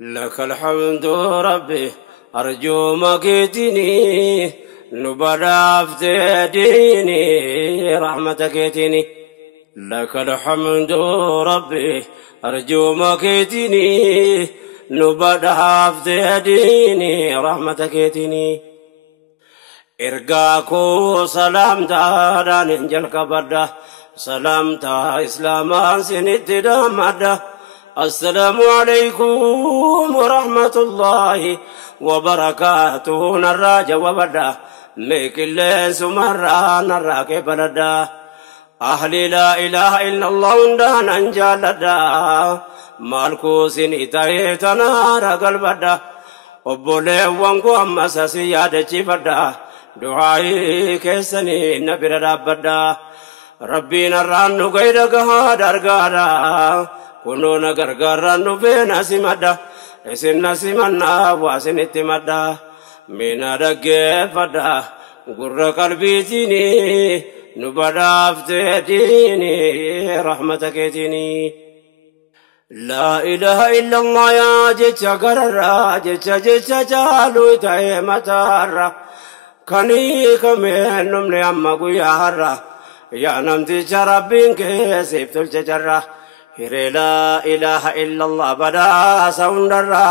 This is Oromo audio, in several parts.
لك الحمد ربي أرجو مكيتني نبدا افتديني رحمتك يتني لك الحمد ربي أرجو مكيتني نبدا افتديني رحمتك يتني إرقاكو سلامتا دان انجل كبدا سلامتا إسلاما سنت دامدا السلام عليكم ورحمة الله وبركاته نراج وبدا ميك اللين سمرا نراك بلدا أهل لا إله إلا الله دان انجالدا مالكو سنتاي تنار قلبدا وبولي وانكو أمسا سيادة بدا دعائي كيسني نبرا رابدا ربنا رانو غيرك هادر غادا كنو نغر غرانو بينا سمدا اسن سمنا واسن اتمدا مينا دغ فدا غر قلبي تيني نبدا فتديني رحمتك تيني لا إله إلا الله يا جيتشا غررا جيتشا جالو تاي متارا كني كمن نمني أما قيارا يا نمتي شربين كيسيب تلججرا هيري لا إله إلا الله بدا سوندرا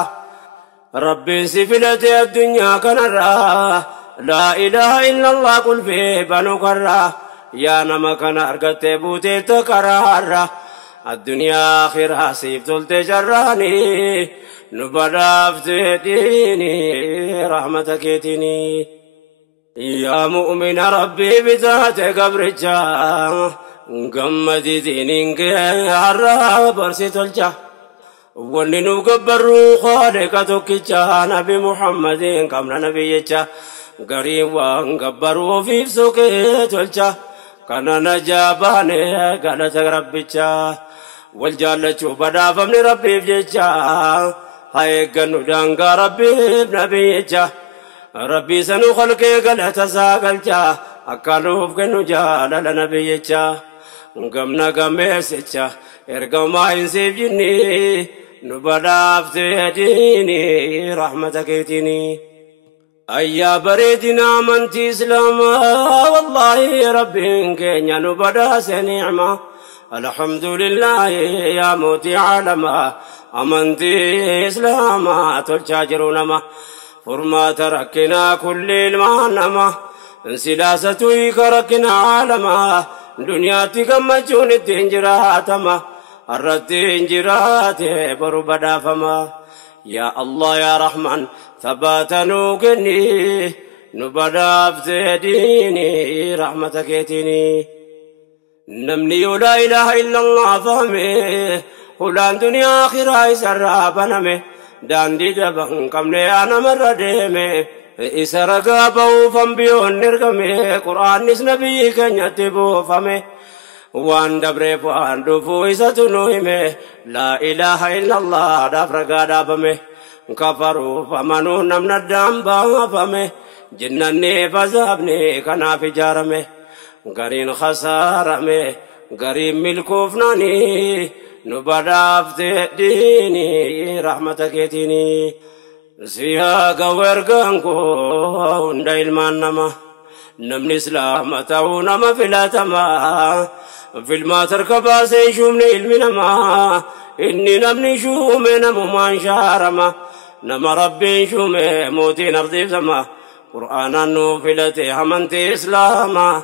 ربي سفلتي الدنيا كنرا لا إله إلا الله قل في بنو كرا يا نما كان أرقت بوتي تكرارا الدنيا آخرها سيب تلججراني نبدا فتديني رحمتك يتني يا مؤمن ربي بذات قبرجا قمدي دينك عرى برسي تلجا وننو قبرو خالق توكيجا نبي محمد قمنا نبيجا قريب وان قبرو في سوكي تلجا كان نجاباني قالت ربيجا والجالة بدا فمن ربي بجيجا هاي قنو دانقا ربي بنبيجا ربي سنو خلقي قلت ساقلجا أكالوف كنو جالا لنبيجا قمنا قميسجا إرقما إنسيب جني نبدا افتديني رحمتك يتني أيا بريدنا منتي إسلاما والله ربي كينيا نبدا سنعما الحمد لله يا موتي عالما أمنتي إسلاما تلجاجرونما فرما تركنا كل المعنما انسلاسة كركنا عالما دنيا تكمجون التنجراتما الرتنجرات بربدا فما يا الله يا رحمن ثباتنو كني نبدا فتديني رحمتك يتني نمني لا إله إلا الله فهمي هلان دنيا آخرة سرابا نمي داندي دبن كمني أنا مرة ديمي إسرقا بوفم بيون نرقمي قرآن نس نبي كنيتي بوفمي وان دبري فوان دفو إساتنوهمي لا إله إلا الله دفرقا دابمي كفروا فمنو نمنا الدنبا فمي جنني فزابني كنا في جارمي غرين خسارمي غريم ملكوفناني نبدا فتديني رحمتك يتني سياق ورقانكو هندى المانما نمني إسلام تاونما فلاتما في الماتر كباسي شومني المنما إني نمني شومي نمو مانشارما نما ربي شومي موتي نرضي سما قرآنا نوفلتي همنتي إسلاما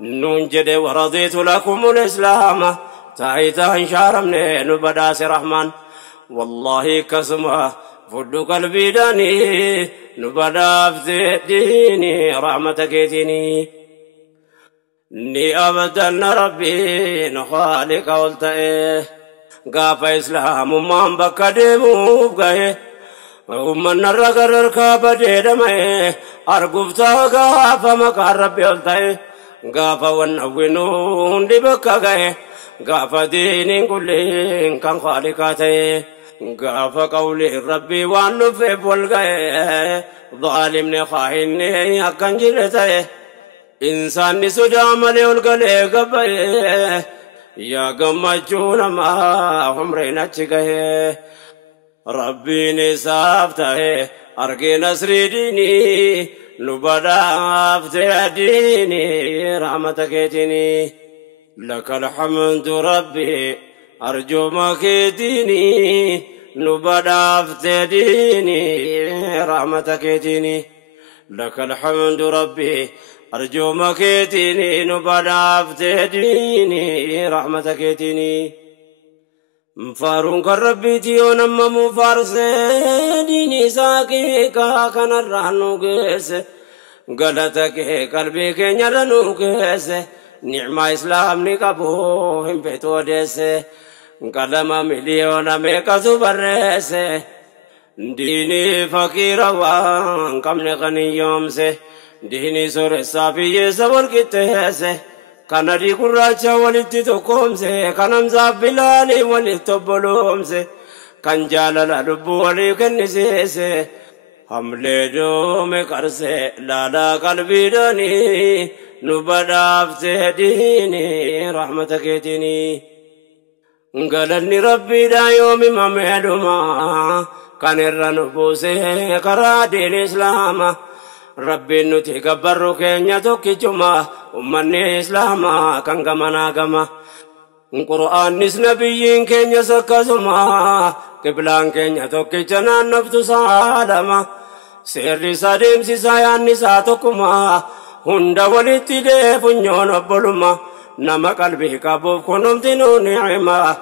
ننجد ورضيت لكم الإسلام تايتا انشارمني نبداس رحمن والله كسما فدو قلبي داني نبدا فتديني رحمتك يتني ني أبدلنا ربي نخالق والتأيه قاف إسلام من بكدمو بقيه ومن الرقر الكاب ديدمي أرقفتا قاف مكار ربي والتأيه قاف ونوينون دي بكاقيه قاف دين كلين كان خالقاتي قاف قولي ربي وانفف والقاي ظالمني خايني أكن جلتي إنسان سجام لي والقلي قبي يا قمجون ما عمري نتشقه ربي سافته أركي نصري ديني نبدا أفتديني رحمتك يتني لك الحمد ربي أرجو مكيديني نبدا أفتديني رحمتك يتني لك الحمد ربي أرجو مكيديني نبدا أفتديني رحمتك يتني مفارون كربي تيون أما مفارس ديني ساكي كان الرانو كيس غلطك قلبي كنيرانو كيس نعمة إسلام نكابو هم بيتو ديس كلام مليون ميكاسو برس ديني فقير وان كم نغني يوم سه ديني سور سافي سبر كتهس كنادي كراچا ولتي توكم سه كنم زابلالي ولتبلوم سه كان جالا رب ولي كنسه हमले जो में कर से लाला कल्बी डनी नुबदाफ से दीनी रहमत के दीनी गलनी रब्बी दायो में ममेडुमा कनेरन बोसे करा दीन इस्लाम रब्बी नुति गब्बरु केन्या तो किचुमा उम्मने इस्लाम कंगमना गमा कुरान निस नबियिन केन्या सकजुमा किबलान केन्या तो किचना नफ्तु सादमा सेरी सादेम सिसायान निसा तोकुमा हुंडा वलिति दे पुन्योन बोलुमा nama kalbi kabuf kunum tinu ni'ima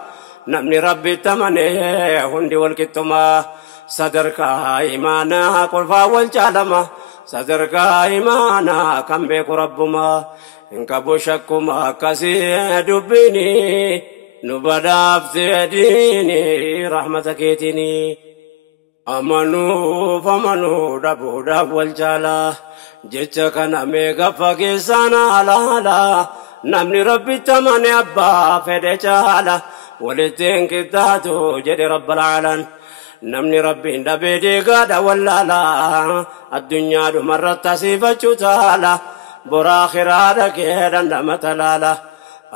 namni rabbi tamane hundi wal kituma sadarka imana qurfa wal jalama sadarka imana kambe rabbuma inkabu shakkuma kasi dubbini nubadaf zedini rahmatakitini amanu famanu dabu wal jala jecha kana mega fakisana ala نمني ربي تمني أبا فدجالا ولتين كتاتو جدي رب العالمين نمني ربي نبيدي قادا ولالا الدنيا دو مرة تسيفة جتالا براخرا كيدا نمتلالا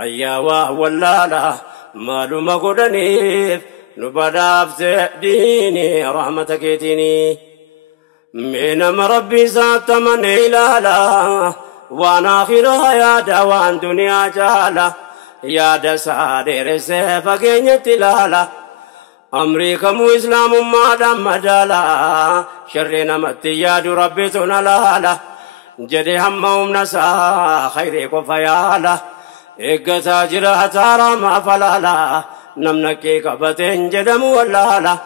أيوا ولالا مالو مقودنيف نبداف ديني رحمتك يتيني من ربي سات من لالا وانا آخرها يا دوان دنيا جالا يا دسادر سيفكين تلالا أمريكا مو إسلام ما دام مجالا شرنا متياد ربي تنالا جدي همهم نسا خيرك وفيالا إقتا جرها تارا ما فلالا نمنكي كبتين جدم ولالا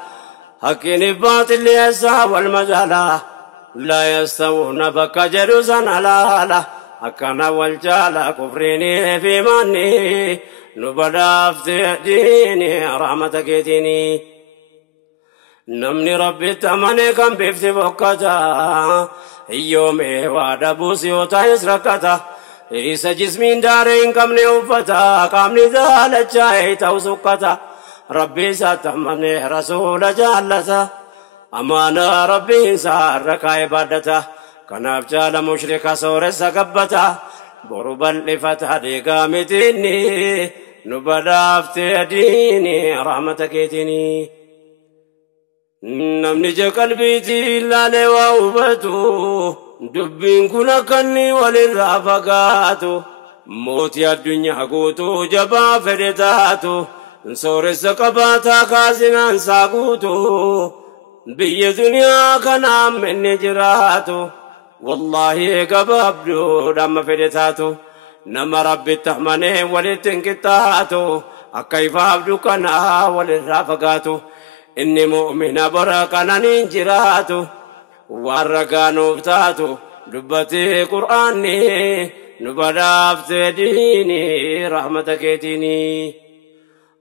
حكيني باطل يسا والمجالا لا يستوون بك جلوسا لالا أكنا والجالا كفريني في مني نبداف ديني رحمتك ديني نمني ربي تمني كم بفتي بكتا يومي وادبوسي وتايس ركتا إيسا جسمين دارين كم نوفتا كم نزال جاي توسكتا ربي ساتمني رسول جالتا أمانا ربي سارك عبادته كناف جال مشرك سورس قبته بربا لفتح ديقامتيني نبداف تديني رحمتك يتيني نمني جو قلبي إلا لواوبتو دبين كنا كني وللرافقاتو موتي الدنيا قوتو جبا فرداتو سورس قباتا كاسنا ساقوتو بي دنيا كنام من نجراتو والله قبابدو دم فدتاتو نما ربي تحمني ولتنكتاتو أكيف عبدو كنا وللرافقاتو إني مؤمن بركنا ننجراتو وارقانو فتاتو دبتي قرآني نبداف ديني رحمتك يتيني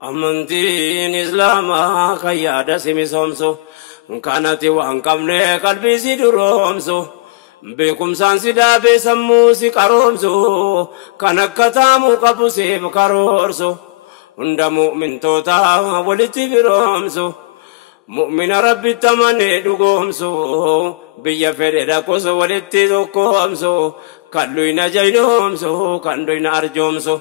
أمنتين إسلاما خيادة سمي سومسو كانت وانكمني قلبي سيدرومسو بكم سانسيدا بسمو سيكارومسو كانك كتامو قبو سيب كارورسو عند مؤمن توتا ولتي برومسو مؤمن ربي تمني دوغومسو بيا فريدا كوسو ولتي دوكومسو كالوين جاينومسو كالوين أرجومسو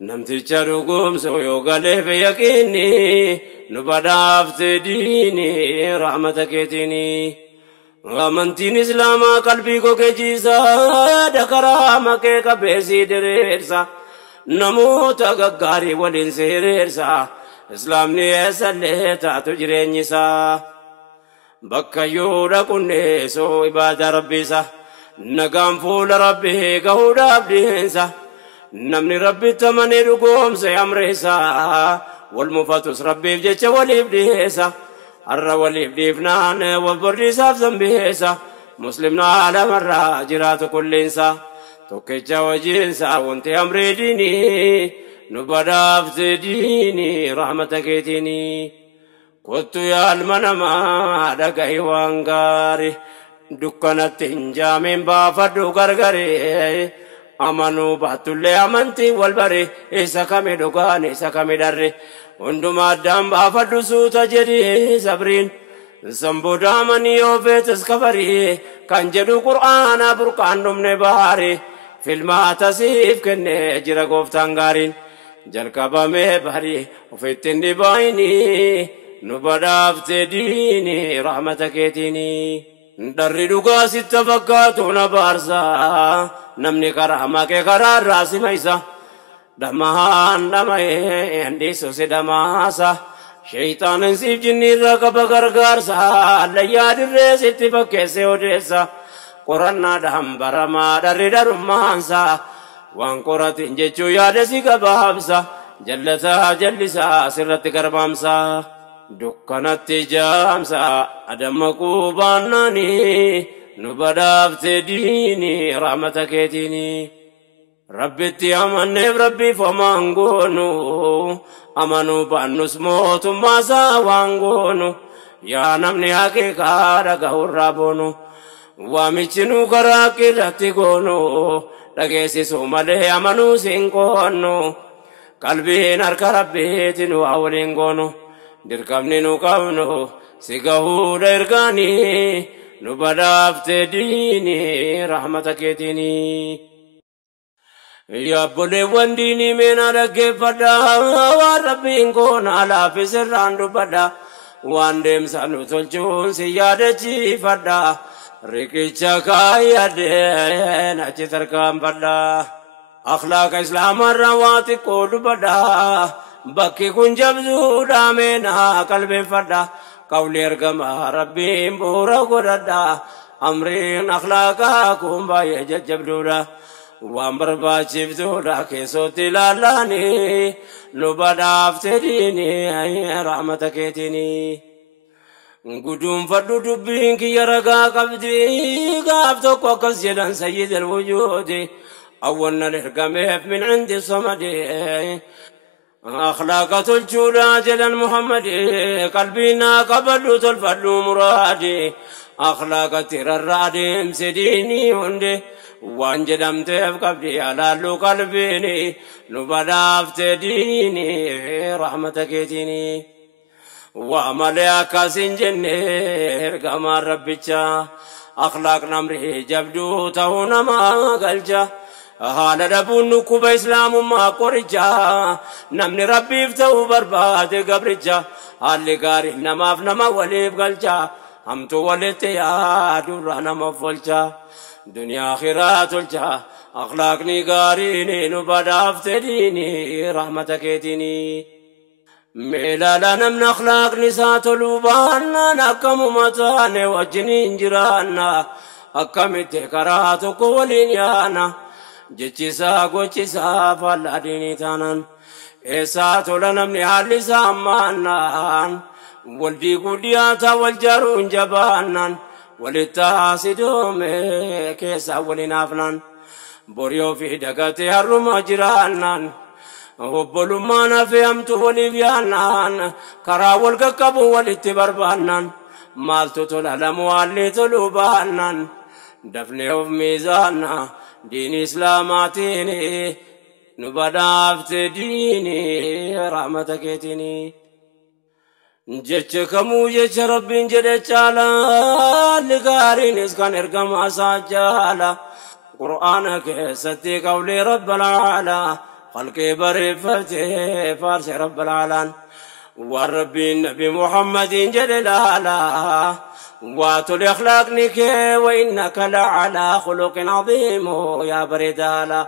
namticha dhugumsu yoo galeef yaqiinni nu badhaafte diini rahmata keetiini amantiin islaamaa qalbii koo keejiisa dakaraa makee qabeesii diriirsa namoota gaggaarii waliin siriirsa islaamni eessallee taatu jireenyisaa bakka yoo dhaqunneesoo ibaada rabbiisa nagaan fuula rabbii gahuudhaaf dhiinsa namni rabbitti amanee dhugoomse amreessa wal mufatus rabbiif jecha waliif dhiyeessa har'a waliif dhiifnaan wal bordiisaaf zambeessa muslimna alamarraa jiraatu kulliinsa tokkicha wajiinsa wanti amree diinii nu badhaafte diinii rahmata keetiinii kottu yaa ilma namaa dhaga'i waan gaarii dukkanatti hin jaameen baafadhu gargaree amanuu baatullee amantii wal bare isa kami dhugaan isa kami darre hundumaa addaan baafadhu suuta jedhi sabriin sambooda amanii yoo feetes kafarii kan jedhu qur'aana burqaan dhumne baare filmaata siif kenne jira gooftaan gaariin jalqabamee barii ofitti hin dhibaayinii nu badhaafte diini rahmata keetiinii darri dhugaa sitta fakkaatu na baarsa namni karaa makee karaa irraa simaysa dhamaan dhama'ee handiisu si dhamaasa sheeyxaanin siif jinni irraa qaba gargaarsa allayyaa dirree sitti fakkeesse odeessa qorannaadhaan baramaa dharri darummaansa waan qoratin jechuu yaada si gabaabsa jallataa jallisaa sirratti garbaamsa dukkanatti jaamsa adammaquu baannanii nu badhaafte diini rahmata keetiini rabbitti amanneef rabbiif homaan goonu amanuu baannus mootummaasaa waan goonu yaa namni haqiiqaa dhagahurraa boonu waamichi nu karaa qirratti goonu dhageessisuu malee amanuu siin qoonnu qalbiin harka rabbiitiin waa waliin goonu dirqamni nu qabnu si gahuudha ergaanii nu badhaafte diini rahmata keetiini yaa obboleewwan diinii meenaa dhaggeeffadha waan rabbiin koona laafisirraan dubbadha waan deemsa nu tolchuun si yaadachiifadha riqicha kaayyadeen achi tarkaanfadha akhlaaqa islaamarraa waa xiqqoo dubbadha bakki kun jabduudha meenaa qalbeeffadha qawli ergama rabbiin bu'uura godhadha amriin akhlaaqaa kun baay'ee jajjabduudha waan barbaachiftuudha keessootti ilaalaanii nu badhaafte diini rahmata keetiini guduunfadhu dubbiin kiyya ragaa qabdi gaaf tokko akkas jedhan sayyidal wujuudi awwanna ergameef min cindi samadi akhlaaqa tolchuudha jedhan muhammadi qalbiinaa qabadhu tolfadhu muraadi akhlaaqatti rarraa deemse diinii hunde waan jedhamteef qabdi alaallu qalbiini nu badhaafte diini rahmata keetiini waa malee akkasiin jenne ergamaan rabbicha akhlaaq namri jabduu ta'uu namaa galcha haala dhabuun dhukkuba islaamummaa qoricha namni rabbiif ta'uu barbaade gabricha haalli gaariin namaaf nama waliif galcha hamtuu walitti yaadurra nama folcha duniyaa akhiraa tolcha akhlaaqni gaariin nu badhaafte diini rahmata keetiini meelaala namni akhlaaqni isaa toluu baannaan akkamuma taane wajjiniin jiraanna akkamitti karaa tokko waliin yaana jechisaa gochisaa faallaa diinii taanaan eessaa tola namni haalli isaa ammaannaan wal diiguu dhiyaataa wal jaaruun jabaannaan walitti sidoome keessaa waliin hafnaan boriyoo fi dagatee harruma jiraannaan obbolummaan hafee hamtu waliif yaannaan karaa wal qaqqabu walitti barbaannaan maaltu tola lamu haalli toluu baannaan dafnee of miizaanna diini islaamaatiin nu badhaafte diini rahmata keetiini jecha kamuu jecha rabbiin jedhe caala haalli gaariinis kan ergamaa isaa jaala qur'aana keessatti qawlee rabbal aalaa خلقي بريفته فارس رب العالمين والرب النبي محمد جل على واتل اخلاق نكي وانك لعلى خلق عظيم يا بريدالا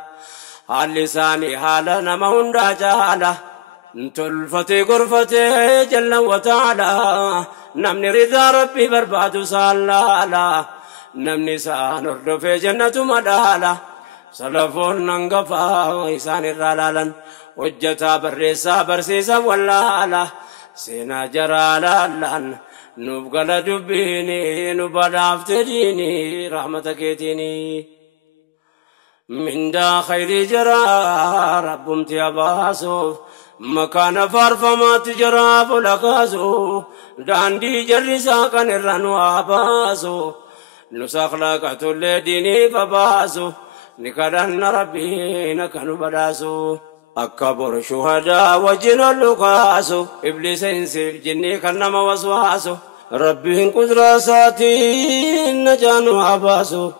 اللساني حالنا موندا جالا تلفتي غرفتي جل وتعالى نمني رضا ربي برباد صلالا نمني سانر في جنة مدالا سلفون ننقفا إسان الرلالا وجتا برسا برسيسا ولالا سينا جرالا لان نبقل دبيني نبدا افتديني رحمتك تيني من دا خير جرا رب امتياباسو مكان فارفما تجرا فلقاسو داندي جرسا كان الرنو آباسو نساق لقات اللديني فباسو نكدن ربي نكنو بداسو أكبر شهداء وجن اللقاسو إبليس إنسي جني كنما وسواسو ربي قدرة ساتي نجانو عباسو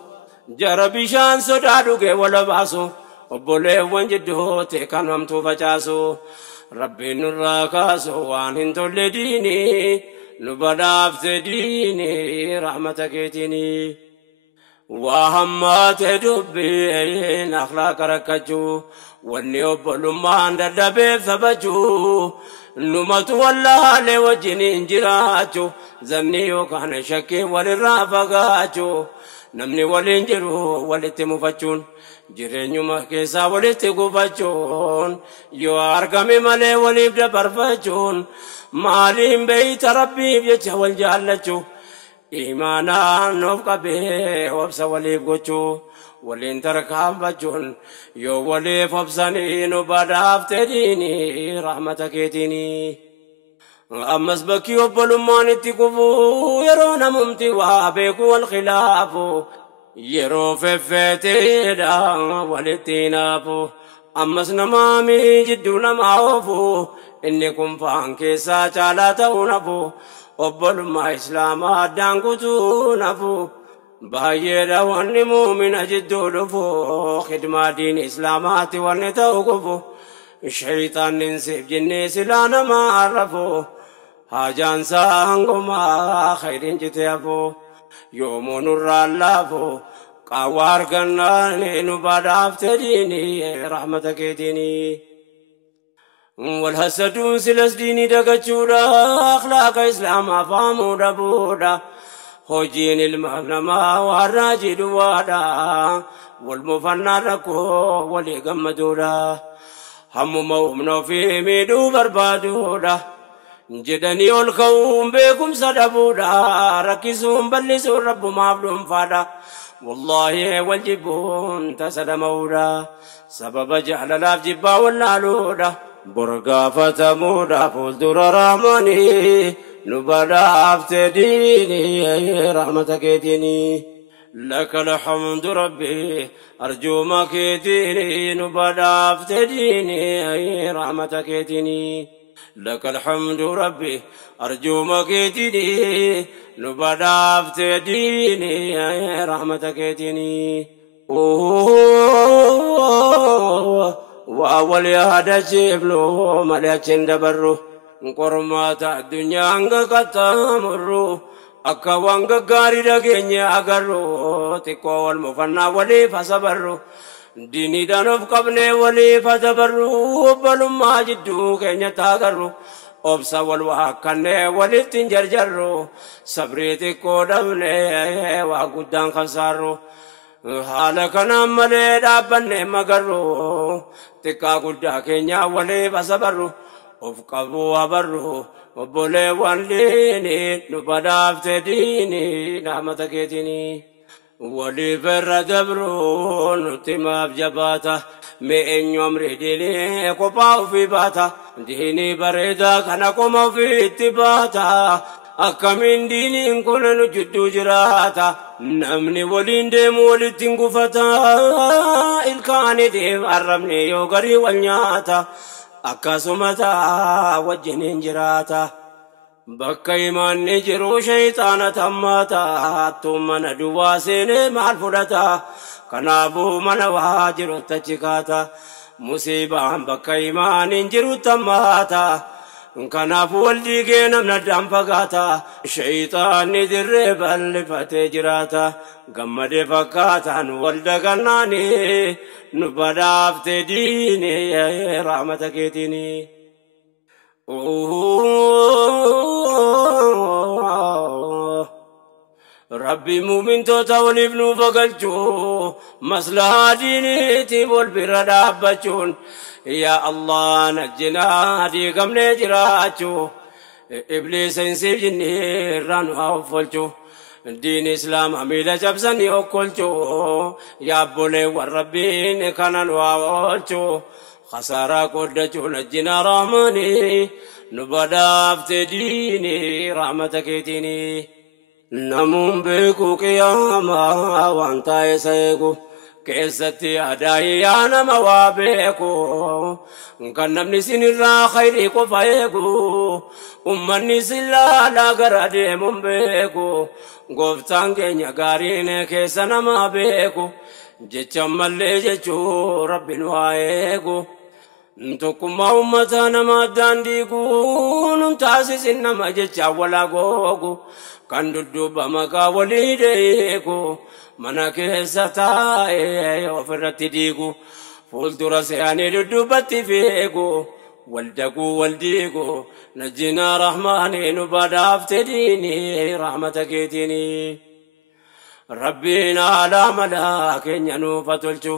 جربي شان سدادو كي ولا باسو وبولي وانجدو تكن ومتو فجاسو ربي نراكاسو وان انتو لديني نبداف تديني رحمتك تيني وهمات دبين أخلاق ركجو واني وبلمان دردبي ثبجو نمت والله لوجني انجراجو زني وكان شكي وللرافقاجو نمني ولنجرو ولتمفتشون جرينيو مكيسا ولتقفتشون يو أرقمي مالي وليبدا برفتشون مالين بيت ربي بيتش والجالتشو إيمانا نوفق به وابسا وليبقوشو ولين تركام بجون يو وليف وابساني نباداف تديني رحمتك تيني أمس بكي وبلمان اتقفو يرونا ممتي وابيكو والخلافو يرو ففتي دا ولتينافو أمس نمامي جدو نمعوفو إنكم فانكي ساچالا تونفو وبلما إسلاما دانكتو نفو بايدا واني مؤمن جدو لفو خدمة دين إسلامات واني توقفو الشيطان ننسيب جني سلانا ما عرفو هاجان سانقما خيرين جتيافو يوم نور اللافو قوار قناني نباداف تديني رحمتك ديني والحسدون سلس ديني دقچودا أخلاق إسلام أفامو دبودا خوجين المغنما والراجد وادا والمفنى ركو وليقمدودا هم مومنو في ميدو بربادودا جدني القوم بكم صدبودا ركزهم بلسوا رب مابلهم فادا والله والجبون تسلمودا سبب جعل لاف جبا والنالودا برقا فتمودا فولدر رحمني نبدا افتديني رحمتك تيني لك الحمد ربي أرجو مكيتيني نبدا افتديني رحمتك تيني لك الحمد ربي أرجو مكيتيني نبدا افتديني رحمتك تيني وأول يهدى شبلو مليكين دبرو قرمات الدنيا أنك تمرو أكا وانك غاري دكيني أغرو تكو والمفنى ولي فصبرو ديني دانوف قبني ولي فصبرو بلما جدو كيني تاغرو أبسا والواكني ولي تنجرجرو صبري تكو دمني وقدان خسارو حالك نمالي دابني مغرو تكا قدا كينيا ولي فصبرو أفقبوا وبرو وبولي والليني نبدا افتديني نعمتك تيني ولي فر دبرو نتما بجباتا مئن يوم رجلي قباو في باتا ديني بريدا كنكم في اتباتا أكمن ديني كن نجدو جراتا نمني ولين ديم ولتين قفتا الكاني ديم عربني يوغري والنياتا أكاسمتا وجنين جراتا بكا إيمان نجرو شيطان تماتا ثم ندوا سيني مع الفلتا كنابو من واجر تجكاتا musiibaan bakka imaan hin jiru tammaata kanaaf wal dhiigee namni addaan fagaata shayxaanni dirree bal'ifatee jiraata gammadee fakkaataan wal dagannaani nu badhaaftee diini rahmata keetiini. Rabbi mu'min toota waliif nu fagalchu maslahaa diiniiti wal bira dhaabbachuun yaa Allah najjinaa diigamnee jiraachu ibliisa insiif jinni irraa nu haa offolchu diin islaama miila cabsanii okkolchu yaa obboleewwan rabbiin kana nu haa oolchu khasaaraa qooddachuu najjinaa rahmaani nu badhaaftee diini rahmata keetiini. Namun beeku qiyaamaa waan taa'e seeku keessatti adaayaa nama waa beeku kan namni sinirraa khayrii qofa eegu ummanni sillaalaa gara deemuun beeku gooftaan keenya gaariin keessa nama beeku jecha mallee jechuu rabbiin waa eegu tokkummaa ummataa nama addaan diiguu nun taasisin nama jecha walaa googu kan dudduuba maqaa walii deeku mana keessa taa'ee ofirratti diigu fuuldura se'anii dudduubatti fiigu wal daguu wal diigu najjinaa rahmaanii nu badhaaftee diini rahmata keetiini. Rabbiin haala malaa keenya nuuf tolchu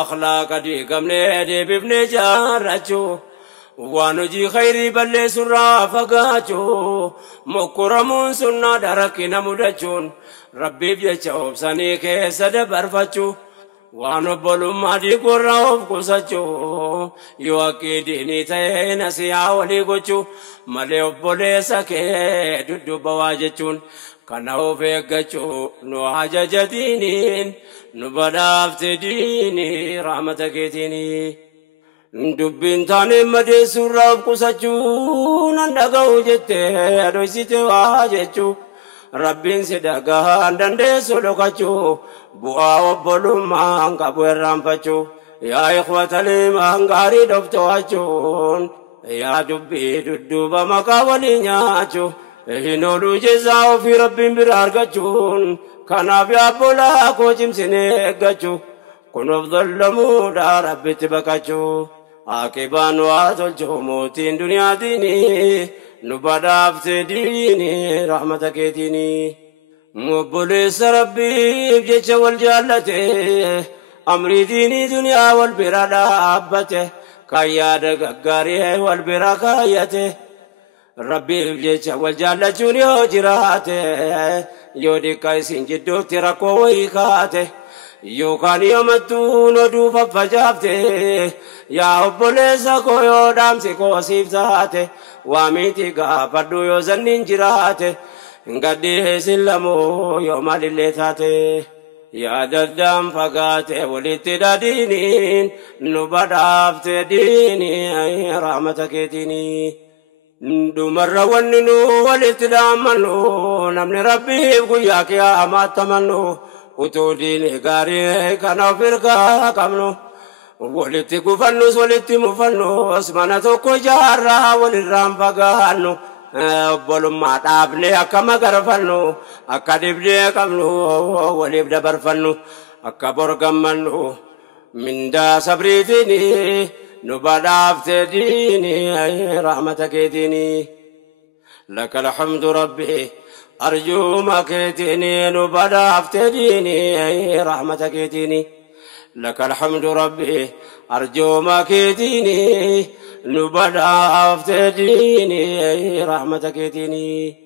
akhlaaqa diigamnee deebifnee jaarrachu waan hojii khayrii balleessurraa fagaachu mokkuramuun sunnaa darakkina mudachuun rabbiif jecha obsanii keessa dabarfachu waan obbolummaa diigurraa of qusachu yoo akkii diinii ta'ee nasihaa walii gochu malee obboleessa kee dudduuba waa jechuun kana of eeggachu nu ajaja diiniin nu badhaaftee diini rahmata keetiini. Dubbiin taane madeessurraa of qusachuu nan dhaga'u jettee adoysite waa jechuu rabbiin si dhagahaan dandeessu dhokachuu bu'aa obbolummaan qabu irraanfachuu yaa ikhwatal iimaan gaarii dhofto'achuun yaa dubbii dudduuba maqaa walii nyaachuu hin ooluu jezaa ofii rabbiin bira argachuun kanaaf yaa obbolaa koo cimsinee eeggachuu kun of dhallamuudha rabbitti baqachuu. Akibaan waa tolchuu mootiin duniyaa diini nu badhaaftee diini rahmata keetiini. Obboleessa rabbiif jecha wal jaallate amrii diinii duniyaa wal bira dhaabbate kan yaada gaggaarii wal bira kaayyate rabbiif jecha wal jaallachuun yoo jiraate yoo dhiqqa isin jidduutti rakkoo wayii kaate yookaan yoomattuun oduu faffacaafte yaa obboleessa koo yoo dhaamsi koo siif taate waamiiti gaafadhu yoo zanniin jiraate gadhiisin lamoo yoo maalillee taate yaa daddaan fagaate walitti dhadiiniin nu badhaafte diini rahmata keetiini. Dhumarra wanni nu walitti dhaammannu namni rabbiif guyyaa qiyaamaatti amannu utuu diini gaarii kana of hirkaa qabnu walitti gufannus walitti mufannus mana tokko jaarraa walirraan fagaannu obbolummaa dhaabnee akka magarfannu akka dibdee qabnu waliif dabarfannu akka borgammannu mindaa sabriitiini nu badhaaftee diini rahmata keetiini. Lakal hamdu rabbi أرجو ما كيتني نبدا ديني رحمة كيتني لك الحمد ربي أرجو ما كيتني نبدا ديني رحمة كيتني